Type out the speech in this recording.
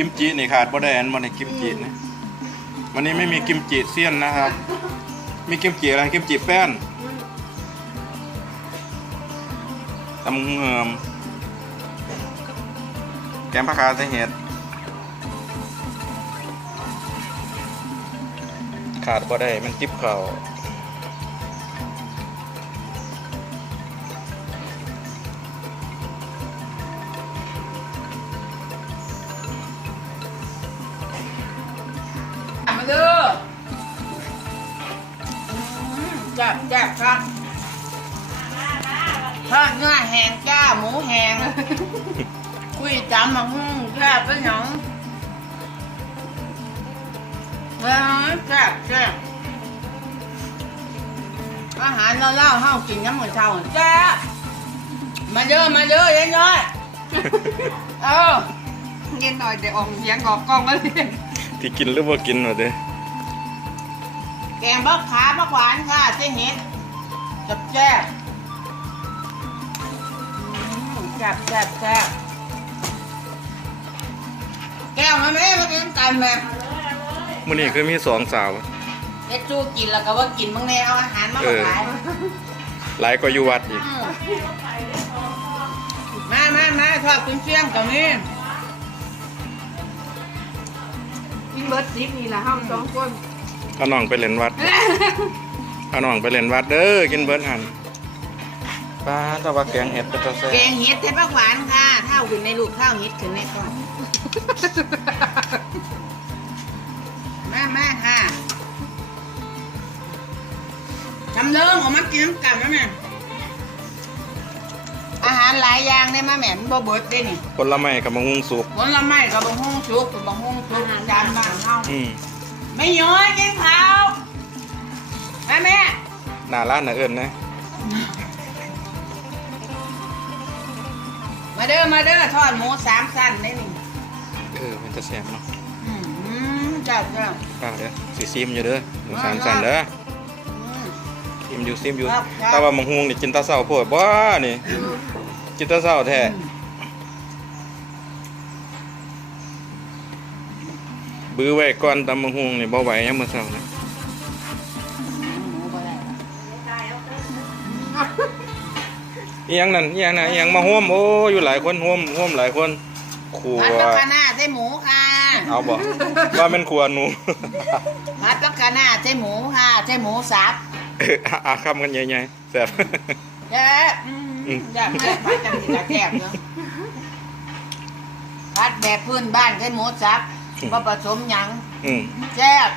กิมจินี่ขาดบ่ได้อันบ่ได้กิมจินะวันนี้ไม่มีกิมจิเซียนนะครับ มีกิมจิอะไรกิมจิแป้นตำเงิมแกงผักกาดใส่เห็ดขาดบ่ได้มันจิบเข่าวมา จับจับครับทอดเนื้อแห้งจ้าหมูแห้งคุยจำมาหุ้งแซ่บเป็นหยังเฮ้ยแซ่บแซ่บอาหารเราเล่าๆเฮากินน้ำมือเช้าแซ่บมาเด้อมาเด้อเย็นน้อยเออเย็นหน่อยเดี๋ยวออกเสียงออกกล้องแล้วเนี่ยที่กินหรือบ่กินวะเด้ แกงบักขาบักหวานค่ะเจ๊เห็ดจับแจ๊บอืมแจ๊บแจ๊บแจ๊บแก้วมาแม่มากินกันแม่มื้อนี้คือมีสองสาว เอ็ดจูกินแล้วก็ว่ากินบางแน่เอาอาหารมาขายหลายกว่าอยู่วัดอีก มามามาทอดกุนเชียงกับนี่กินเบิร์ดซิปนี่แหละห้ามสองคน เอาน้องไปเล่นวัด เอาน้องไปเล่นวัดเด้อกินเบิดหันป้าตะว่าแกงเห็ดเป็นตะแซ่แกงเห็ดเทบักหวานค่ะเท่าขึ้นในลูกเท่าเห็ดขึ้นในก้อนมามาค่ะจำเริงออกมากินน้ำกันนะแม่อาหารหลายอย่างได้มาแม่มันบ่เบิดได้นี่ผลไม้กับมะฮุ่งสุกผลไม้กับบะฮุ่งสุกกับบะฮุ่งสุกจานบ้านเฮาอืม ไม่ย้อยกินข้าวแม่แม่หน้าร้านน่ะเอิ้นนะ มาเด้อมาเด้อทอดหมูสามสั้นได้นี่เออมันจะแซ่บเนาะอืมเจ้าเจ้าป้าเด้อสิซิมอยู่เด้อหมูสามสันเด้ออืม ซิมอยู่ซิมอยู่ครับครับ แต่ว่ามะฮุ่งนี่กินแตาเช้าโพดบ่นี่กินแตาเช้าแท้ บื้อไว้ก่อนตำมะฮุ่งนี่บ่ไหวยามมื้อเช้านะหมูบ่ได้อีหยังนั่นอีหยังน่ะอีหยังมาร่วมโอ้อยู่หลายคนร่วมร่วมหลายคนครัวผัดปักกะหน้าใส่หมูค่ะเอาบ่ว่าเป็นครัวหนูผัดปักกะหน้าใส่หมูค่ะใส่หมูสับเอออาอาคำกันใหญ่ๆแซ่บแย่อืมแย่แย่ผัดจังสิจะแซ่บเนาะผัดแบบพื้นบ้านใส่หมูสับ บ่ผสมหยังอืม แซ่บ